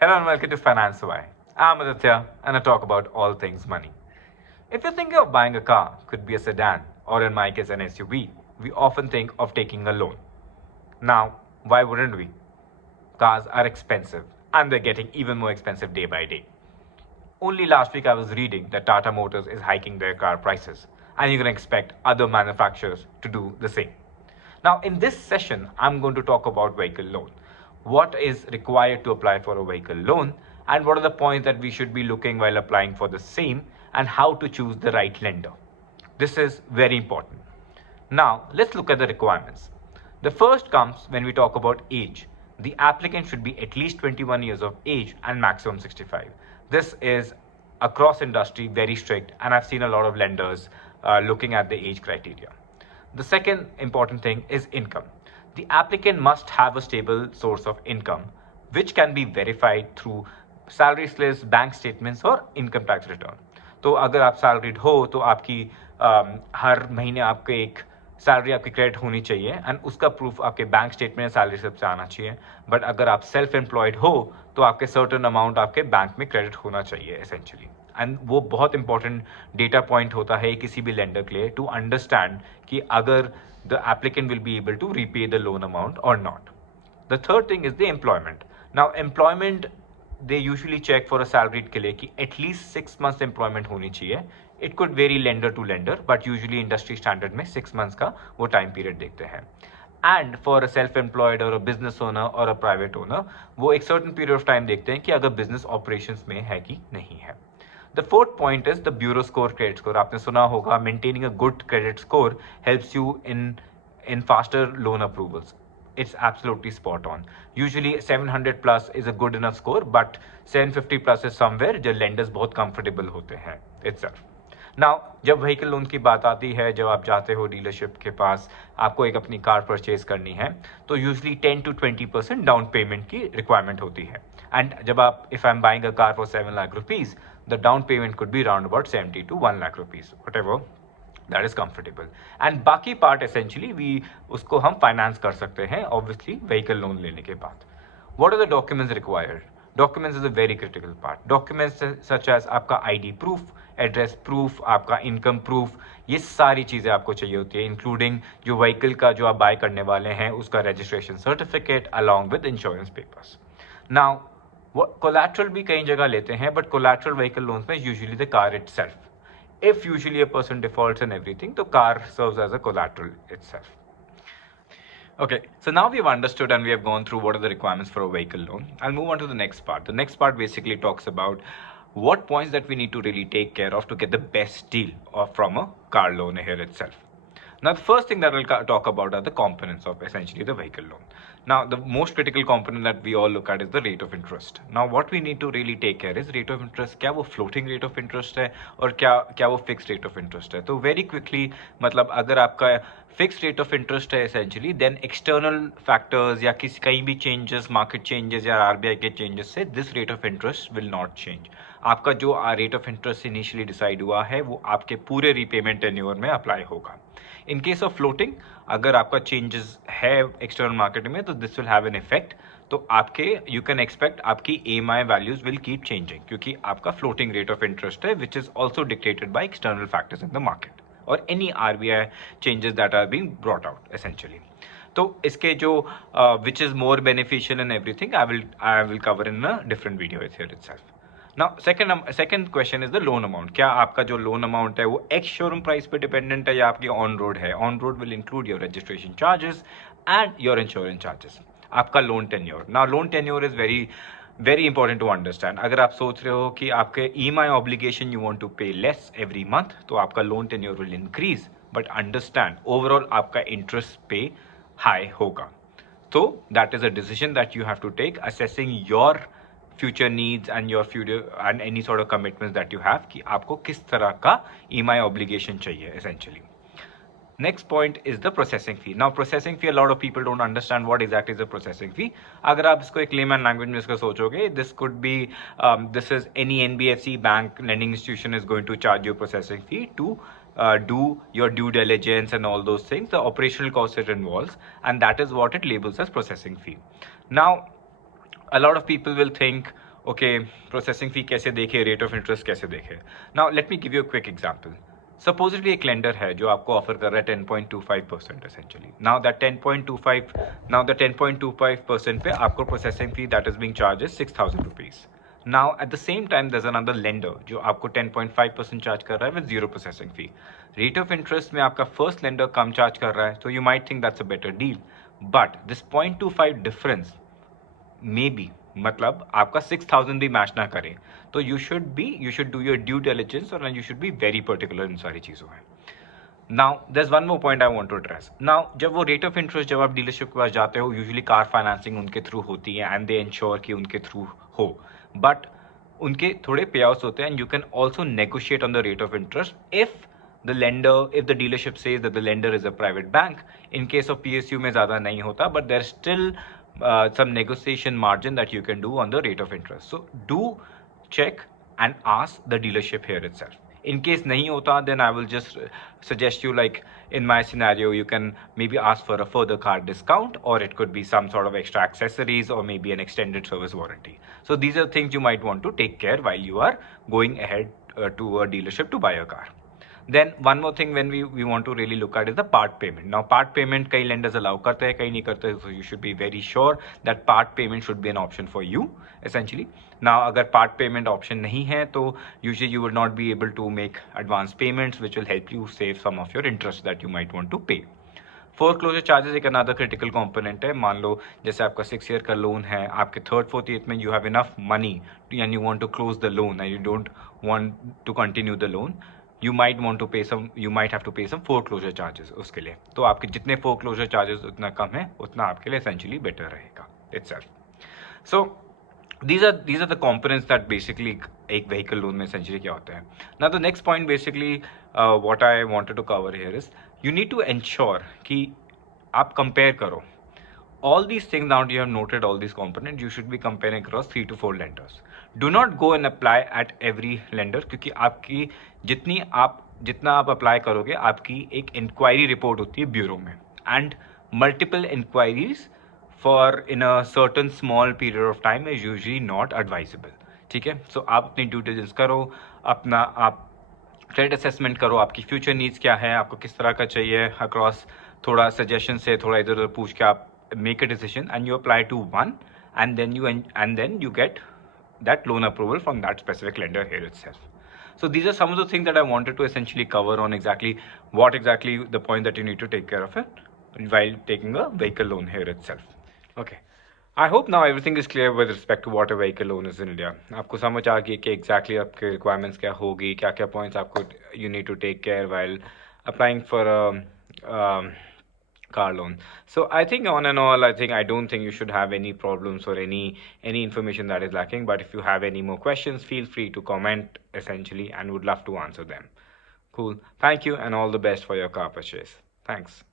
Hello and welcome to Finance Why. I'm Aditya and I talk about all things money. If you're thinking of buying a car, could be a sedan or in my case an SUV, we often think of taking a loan. Now, why wouldn't we? Cars are expensive and they're getting even more expensive day by day. Only last week I was reading that Tata Motors is hiking their car prices and you can expect other manufacturers to do the same. Now, in this session, I'm going to talk about vehicle loan. What is required to apply for a vehicle loan, and what are the points that we should be looking while applying for the same, and how to choose the right lender. This is very important. Now, let's look at the requirements. The first comes when we talk about age. The applicant should be at least 21 years of age and maximum 65. This is across industry very strict, and I've seen a lot of lenders looking at the age criteria. The second important thing is income. The applicant must have a stable source of income, which can be verified through salary slips, bank statements और income tax return. तो अगर आप salaried हो तो आपकी हर महीने आपके एक सैलरी आपकी क्रेडिट होनी चाहिए एंड उसका प्रूफ आपके बैंक स्टेटमेंट सैलरी स्लिप से आना चाहिए. बट अगर आप सेल्फ एम्प्लॉयड हो तो आपके सर्टन अमाउंट आपके बैंक में क्रेडिट होना चाहिए एसेंशियली. एंड वो बहुत इंपॉर्टेंट डेटा पॉइंट होता है किसी भी लेंडर के लिए टू अंडरस्टैंड कि अगर the applicant will be able to repay the loan amount और not. The third thing is the employment. Now employment they usually check for a salaried के लिए कि एटलीस्ट 6 months एम्प्लॉयमेंट होनी चाहिए. It could vary lender to lender but usually industry standard में 6 months का वो time period देखते हैं. And for a self employed और अ बिजनेस ओनर और अ प्राइवेट ओनर वो एक सर्टन पीरियड ऑफ टाइम देखते हैं कि अगर बिजनेस ऑपरेशंस में है कि नहीं है. The fourth point is the bureau score credit score. आपने सुना होगा maintaining a good credit score helps you in faster loan approvals. It's absolutely spot on. Usually 700 plus is a good enough score, but 750 plus is somewhere जो lenders बहुत comfortable होते हैं itself. Now, जब vehicle loan की बात आती है, जब आप जाते हो डीलरशिप के पास, आपको एक अपनी कार परचेज करनी है, तो यूजली 10 to 20% डाउन पेमेंट की रिक्वायरमेंट होती है. एंड जब आप if I am buying a car for 7 lakh rupees, the down payment could be round about 70 to 1 lakh rupees, whatever that is comfortable. And बाकी part essentially उसको हम finance कर सकते हैं ऑब्वियसली व्हीकल लोन लेने के बाद. What are the documents required? Documents is a very critical part. Documents such as आपका ID proof, एड्रेस प्रूफ, आपका इनकम प्रूफ, ये सारी चीज़ें आपको चाहिए होती है, इंक्लूडिंग जो व्हीकल का जो आप बाय करने वाले हैं उसका registration certificate along with insurance papers. Now collateral भी कई जगह लेते हैं बट कोलैटरल व्हीकल लोन्स में usually the car itself. If usually a person defaults and everything, the car serves as a collateral itself. Okay, so now we've understood and we have gone through what are the requirements for a vehicle loan. I'll move on to the next part. The next part basically talks about what points that we need to really take care of to get the best deal from a car loan here itself. Now, the first thing that I'll talk about are the components of essentially the vehicle loan. Now, the most critical component that we all look at is the rate of interest. Now, what we need to really take care is rate of interest. क्या वो floating rate of interest है और क्या वो fixed rate of interest है. तो very quickly मतलब अगर आपका fixed rate of interest है essentially, then external factors या कहीं भी changes, market changes या RBI के changes से this rate of interest will not change. आपका जो rate of interest initially decide हुआ है वो आपके पूरे रीपेमेंट टेन्योर में अप्लाई होगा. इन केस ऑफ फ्लोटिंग अगर आपका चेंजेस है एक्सटर्नल मार्केट में तो this will have an effect. तो आपके यू कैन एक्सपेक्ट आपकी EMI values will keep changing क्योंकि आपका फ्लोटिंग रेट ऑफ इंटरेस्ट है which is also dictated by external factors in the market और any RBI changes that are being brought out essentially. तो इसके जो which is more beneficial in everything I will cover in a different video here itself. Now, second question is the loan amount. क्या आपका जो loan amount है वो ex showroom price पे dependent है या आपकी ऑन रोड है. On road will include your registration charges and your insurance charges. आपका loan tenure. Now loan tenure is very very important to understand. अगर आप सोच रहे हो कि आपके EMI obligation you want to pay less every month तो आपका loan tenure will increase but understand overall आपका इंटरेस्ट पे हाई होगा. तो that is a decision that you have to take assessing your future needs and your future and any sort of commitments that you have कि आपको किस तरह का EMI obligation चाहिए essentially. Next point is the processing fee. Now processing fee, a lot of people don't understand what exactly is the processing fee. अगर आप इसको एक layman language में इसको सोचोगे, this could be this is any NBFC bank lending institution is going to charge you processing fee to do your due diligence and all those things, the operational cost it involves, and that is what it labels as processing fee. Now a lot of people will think, okay, processing fee कैसे देखे, rate of interest कैसे देखे. Now let me give you a quick example. Supposedly एक lender है जो आपको offer कर रहा है 10.25% essentially. Now that 10.25% पे आपको processing fee that is being charged is 6,000 rupees. Now at the same time there's another lender जो आपको 10.5% चार्ज कर रहा है with zero processing fee. Rate of interest में आपका first lender कम चार्ज कर रहा है, so you might think that's a better deal. But this 0.25 difference may be मतलब आपका 6,000 भी मैच ना करे, तो you should do your due diligence और you should be very particular in सारी चीज़ों में. Now there is one more point I want to address. Now जब वो रेट ऑफ इंटरेस्ट जब आप डीलरशिप के पास जाते हो, यूजुअली कार फाइनेंसिंग उनके थ्रू होती है एंड दे इंश्योर कि उनके थ्रू हो, बट उनके थोड़े पे आउट्स होते हैं and you can also negotiate on the rate of interest if the dealership says that the lender is a private bank. In case of PSU में ज़्यादा नहीं होता, but there's still some negotiation margin that you can do on the rate of interest. So do check and ask the dealership here itself. In case nahi hota, then I will just suggest you, like in my scenario, you can maybe ask for a further car discount, or it could be some sort of extra accessories, or maybe an extended service warranty. So these are things you might want to take care while you are going ahead to a dealership to buy a car. Then one more thing when we want to really look at is the part payment. Now part payment kai lenders allow karte hai, kai nahi karte, so you should be very sure that part payment should be an option for you essentially. Now agar part payment option nahi hai, to usually you will not be able to make advance payments, which will help you save some of your interest that you might want to pay. Foreclosure charges एक another critical component है. मान लो जैसे आपका 6 year का loan है, आपके 3rd 4th year में you have enough money and you want to close the loan and you don't want to continue the loan, you might have to pay some foreclosure charges उसके लिए. तो आपके जितने foreclosure charges उतना कम है, उतना आपके लिए essentially better रहेगा itself. So these are the components that basically एक vehicle loan में essentially क्या होता है. Now the next point basically what I wanted to cover here is you need to ensure कि आप compare करो all these things. Now you have noted all these components, you should be comparing across 3 to 4 lenders. Do not go and apply at every lender, क्योंकि आपकी जितना आप apply करोगे, आपकी एक इंक्वायरी रिपोर्ट होती है ब्यूरो में, and multiple inquiries for in a certain small period of time is usually not advisable. ठीक है, सो आप अपनी ड्यू डिलिजेंस करो, अपना आप क्रेडिट असेसमेंट करो, आपकी फ्यूचर नीड्स क्या है, आपको किस तरह का चाहिए, अक्रॉस थोड़ा सजेशन से थोड़ा इधर उधर पूछ के आप make a decision and you apply to one, and then you get that loan approval from that specific lender here itself. So these are some of the things that I wanted to essentially cover on exactly the point that you need to take care of it while taking a vehicle loan here itself. Okay, I hope now everything is clear with respect to what a vehicle loan is in India. आपको समझ आ गई कि exactly आपके requirements क्या होगी, क्या points आपको you need to take care while applying for a car loan. So I think on and all, I don't think you should have any problems or any information that is lacking. But if you have any more questions, feel free to comment essentially, and would love to answer them. Cool. Thank you and all the best for your car purchase. Thanks.